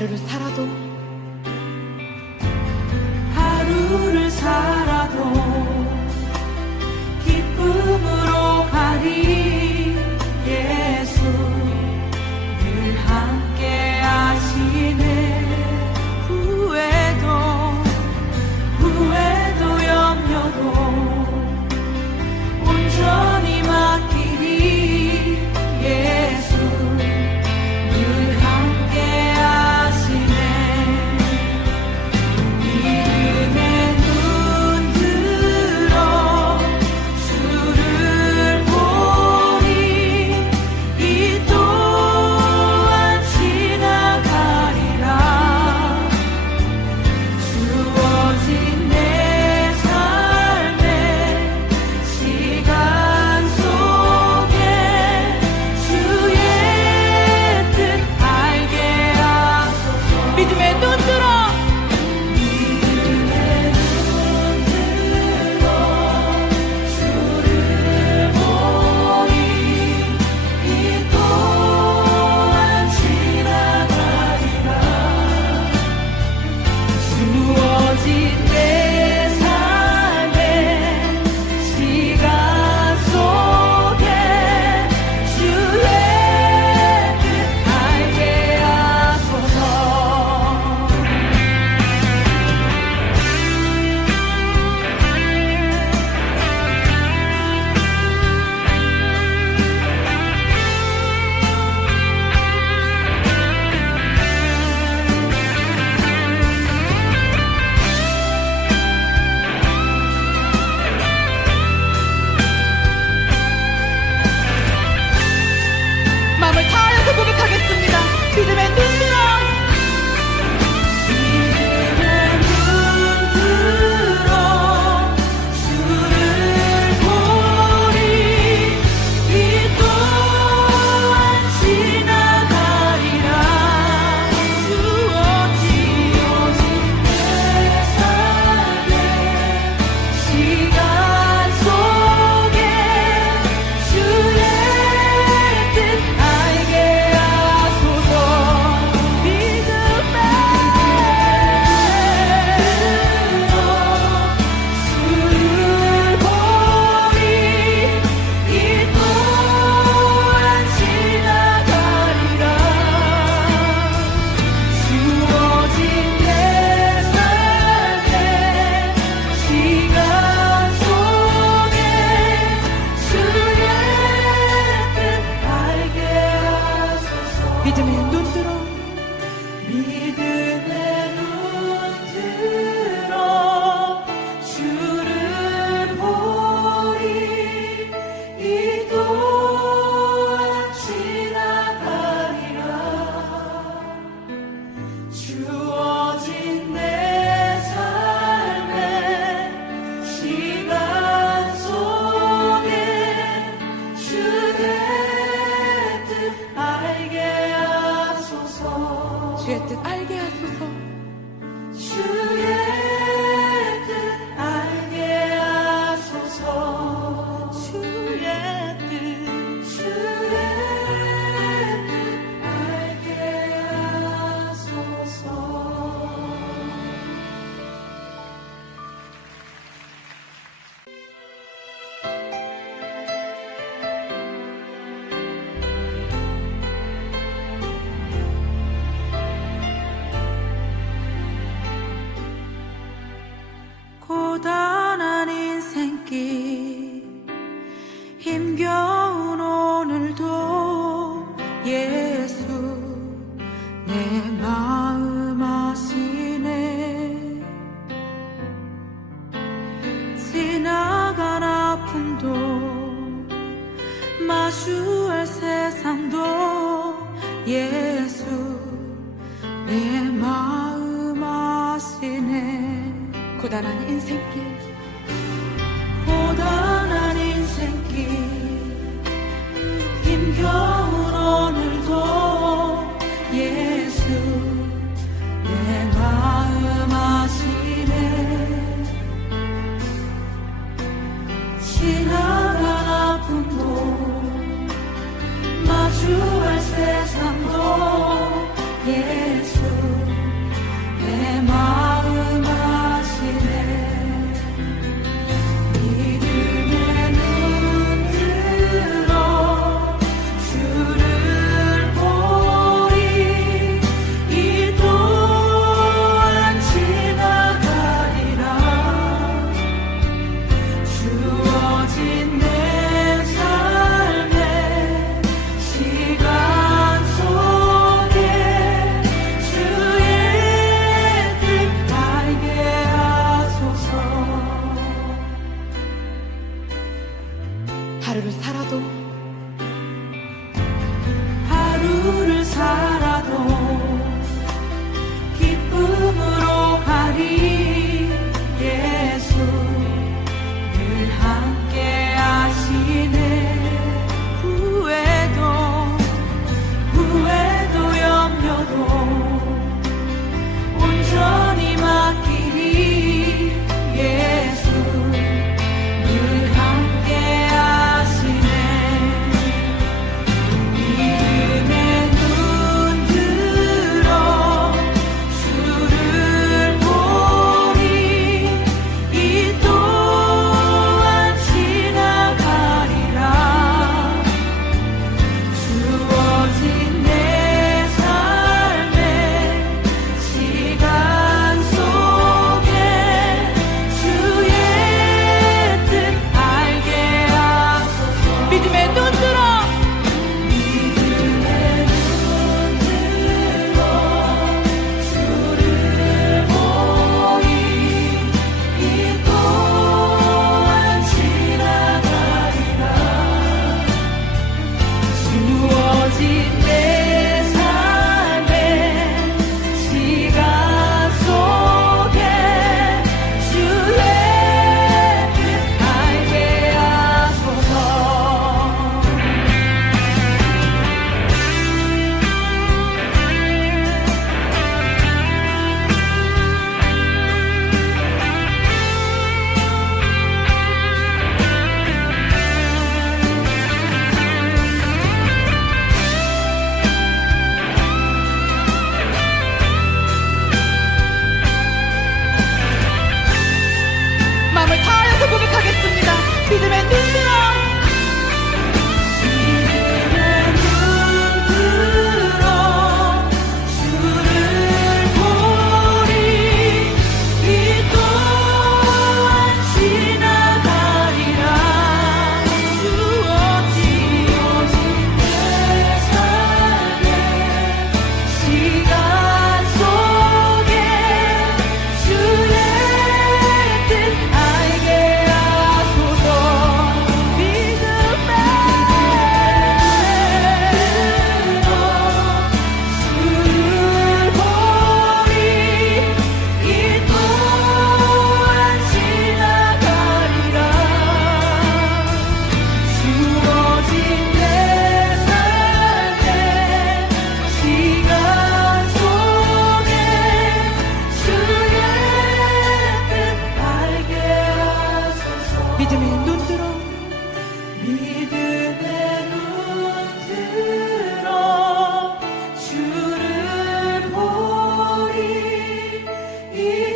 하루를 살아도 하루를 살아도 기쁨으로 가리 Ergeyaz 마주할 세상도 예수 내 마음 아시네. 고단한 인생길 고단한 인생길. 힘겨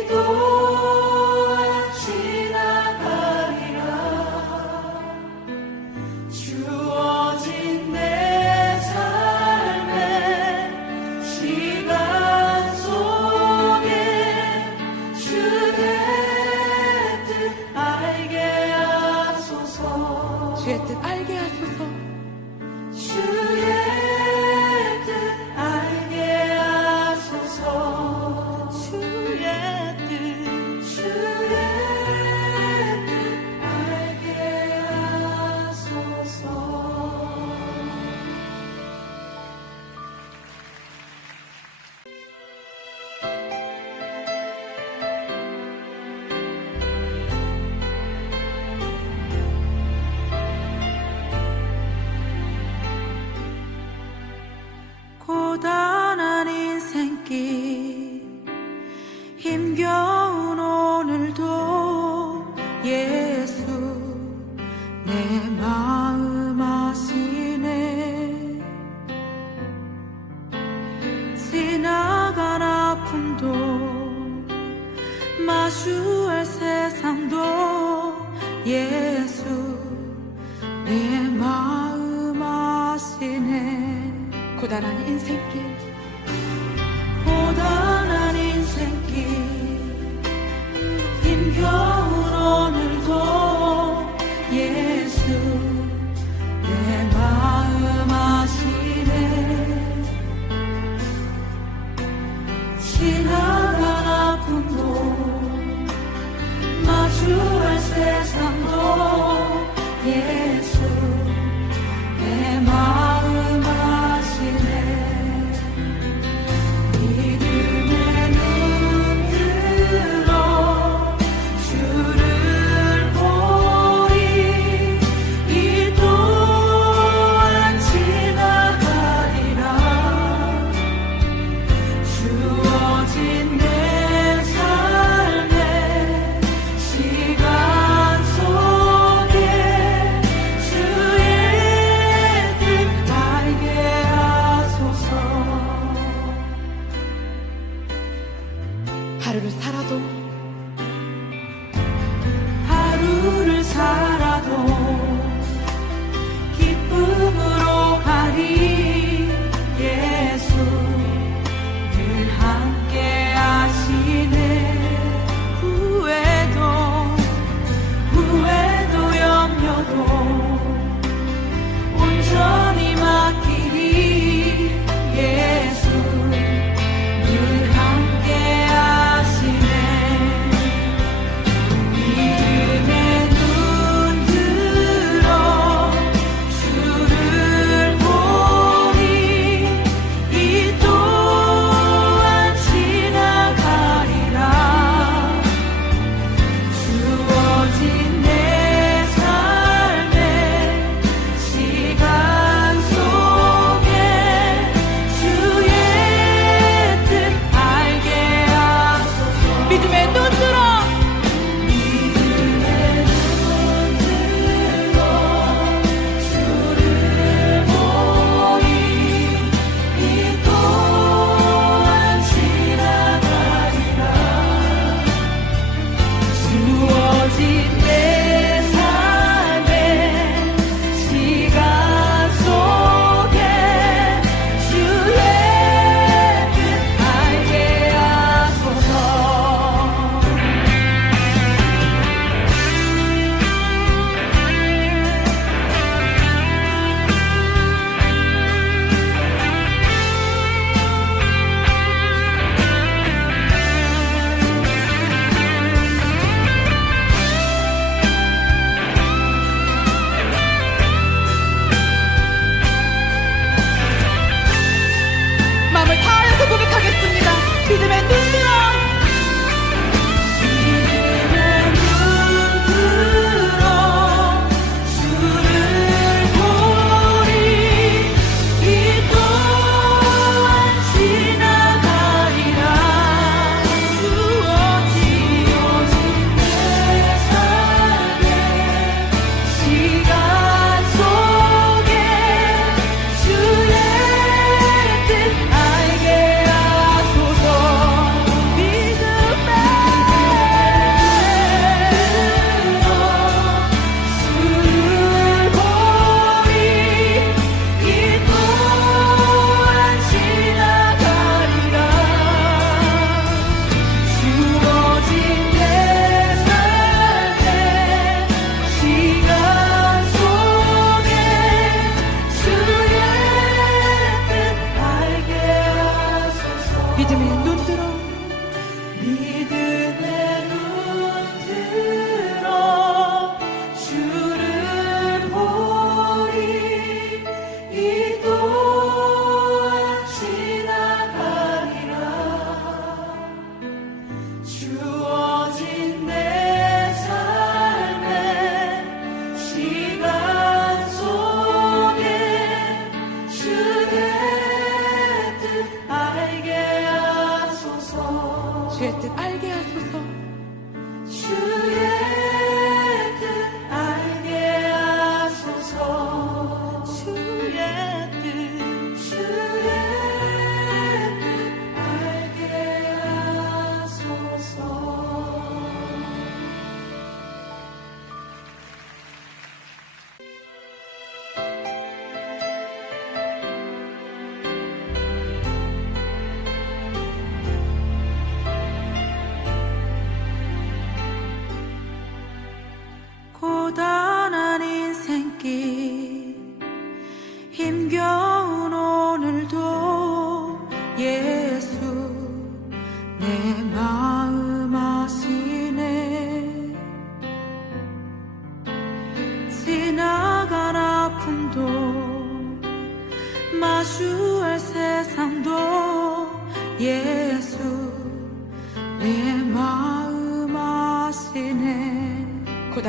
Espíritu.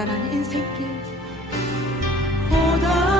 고단한 인생길 고단